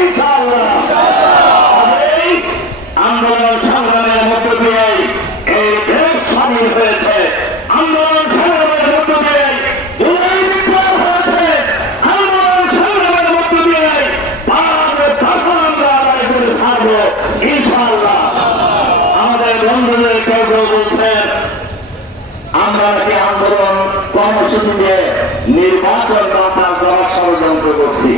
ইনশাআল্লাহ। আন্দোলন সংগ্রামের মধ্য দিয়ে এই দেশ স্বাধীন হয়েছে, আন্দোলন সংগ্রামের মধ্য দিয়ে জুলাই বিপ্লব হয়েছে, আন্দোলন সংগ্রামের মধ্য দিয়ে ভারতের দখল আমরা আদায় করে ছাড়বো ইনশাআল্লাহ। আমাদের বন্ধুদের কেউ কেউ বলছেন আমরা নাকি আন্দোলন কর্মসূচি দিয়ে নির্বাচন বাতিল করার ষড়যন্ত্র করছি।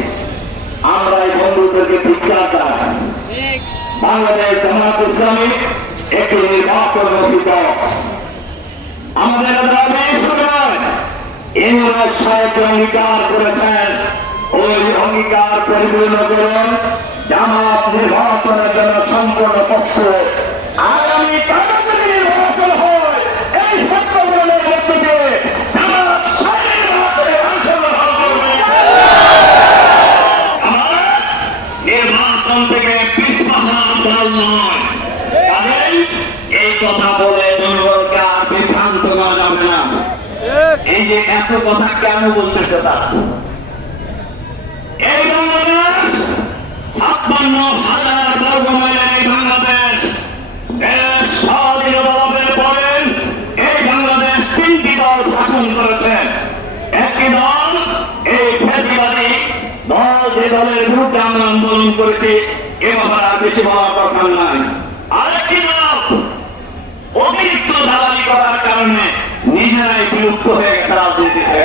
আমরা এই বন্ধুদেরকে ধিক্কার জানাই। বাংলাদেশ জামায়াত ইসলামী একটি নির্বাচনমুখী দল। আমাদের ইউনুস সাহেব অঙ্গীকার করেছেন, ওই অঙ্গীকার পরিপূর্ণ করুন। জামাত নির্বাচনের জন্য সম্পূর্ণ পক্ষ। আগামী তাড়াতাড়ি নির্বাচন হয়, এই সত্যগুলোর মধ্য দিয়ে জামাত স্বাধীনভাবে অংশগ্রহণ করবে। নির্বাচন থেকে পিছপা হওয়ার দল নয়। কারণ এই কথা বলে জনগণকে আর বিভ্রান্ত করা যাবে না। এই যে এত কথা কেন বলতেছে তারা? এই বাংলাদেশ 56,000 বর্গ মাইলের এই বাংলাদেশ, দেশ স্বাধীনভাবে পড়েন এই বাংলাদেশ 3টি দল শাসন করেছে। একটি দল এই ফ্যাসিবাদী দল, যে দলের বিরুদ্ধে আমরা আন্দোলন করেছি, এ ব্যাপারে আর বেশি বলার দরকার নাই। আরেকটি দল অতিরিক্ত দালালি করার কারণে নিজেরাই বিলুপ্ত হয়ে গেছে রাজনীতিতে।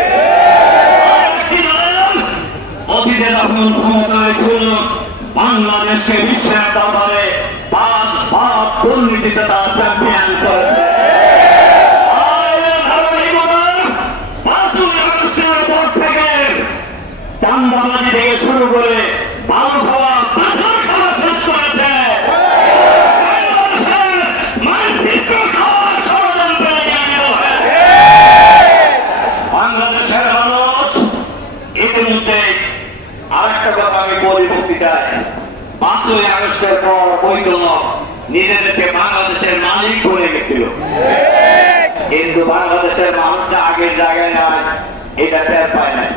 আরেকটি দল অতীতে যখন ক্ষমতায় ছিল বাংলাদেশকে বিশ্বের দরবারে 5 ভাগ দুর্নীতিতে তারা চ্যাম্পিয়ন করেছে। চান্দাবাজি থেকে শুরু করে বালু খাওয়া, পাথর খাওয়া শেষ করেছে। বাংলাদেশের মানুষ ইতিমধ্যে আরেকটা কথা আমি বলি বক্তৃতায়, 5ই আগস্টের পর ওই দল নিজেদেরকে বাংলাদেশের মালিক বলে গেছিল, কিন্তু বাংলাদেশের মানুষটা আগের জায়গায় নয়, এটা টের পায় নাই।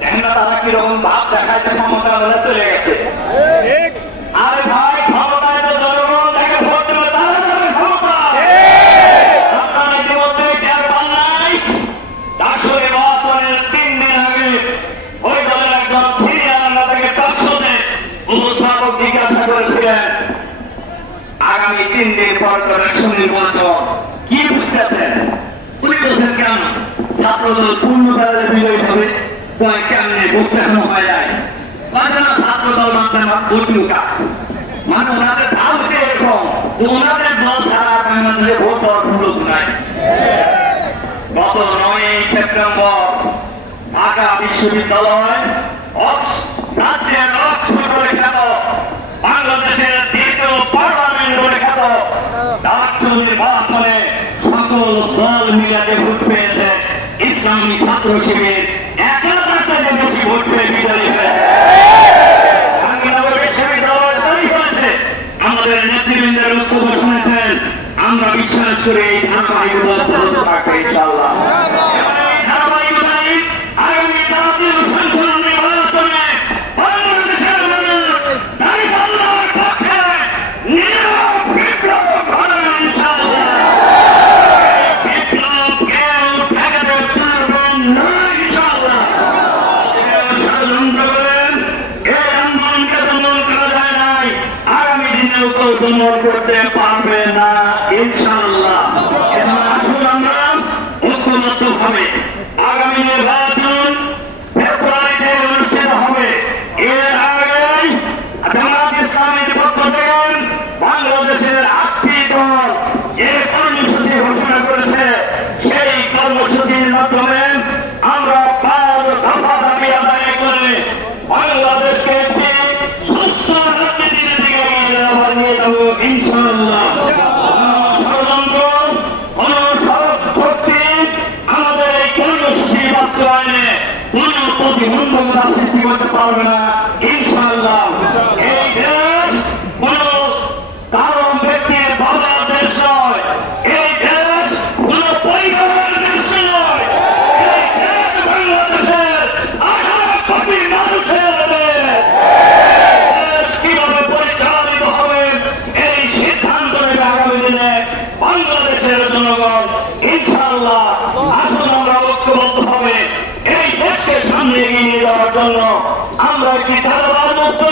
দেখেন না তারা কিরকম ভাব দেখাইতে ক্ষমতা মেলে চলে গেছে। আরে ভাই, ক্ষমতায় তো জনগণ দেখে ভোট দেবে, তারা যাবে ক্ষমতা। আপনারা ইতিমধ্যে টের পান নাই? 400 নির্বাচনের 3 দিন আগে ওই দলের একজন সিনিয়র নেতাকে টকশোতে উপস্থাপক জিজ্ঞাসা করেছিলেন, আগামী 3 দিন পর তো ইলেকশন নির্বাচন, কি বুঝতেছেন? উনি বলছেন কেন ছাত্রদল পূর্ণকালে বিজয়ী হবে? কেমনে ভোট এখনো হয়ে যায়? ছাত্রদল মাত্র ভোটুকা, মানে ওনাদের ভাব হচ্ছে এরকম, ওনাদের দল ছাড়া বাংলাদেশে ভোট দেওয়ার সুযোগ নাই। গত 9ই সেপ্টেম্বর ঢাকা বিশ্ববিদ্যালয় রাজ্যের অক্সফোর্ড বলে খ্যাত, বাংলাদেশের দ্বিতীয় পার্লামেন্ট বলে খ্যাত ডাকসু নির্বাচনে সকল দল মিলাতে ভোট পেয়েছে। ইসলামী ছাত্র শিবির 1,000 বেশি ভোট পেয়ে বিজয়ী হয়েছে। জাহাঙ্গীরনগর বিশ্ববিদ্যালয় তৈরি হয়েছে। আমাদের নেতৃবৃন্দের বক্তব্য শুনেছেন, আমরা বিশ্বাস করি এই ধারাবাহিকতা অব্যাহত থাকবে ইনশাআল্লাহ। আগামী জাতীয় সংসদ নির্বাচনে বাংলাদেশের মানুষ দাঁড়িপাল্লার পক্ষে নীরব বিপ্লব ঘটাবে ইনশাআল্লাহ। বিপ্লব কেউ ঠেকাতে পারবেন না ইনশাআল্লাহ। ষড়যন্ত্র করেন, এই আন্দোলনকে দমন করা যায় নাই, আগামী দিনেও কেউ দমন করতে পারবে না ইনশাআল্লাহ। এখন আসুন আমরা ঐক্যবদ্ধ ভাবে আগামী নির্বাচন ফেব্রুয়ারিতে অনুষ্ঠিত হবে। এর আগে জামাত ইসলামীর পক্ষ থেকে বাংলাদেশের 8টি দল যে কর্মসূচি ঘোষণা করেছে, সেই কর্মসূচির মাধ্যমে আমরা 5 দফা দাবি আদায় করে বাংলাদেশকে একটি সুস্থ রাজনীতির দিকে নিয়ে যাবো ইনশাআল্লাহ। জন্য আমরা একটি চাঁদাবাদ মুক্ত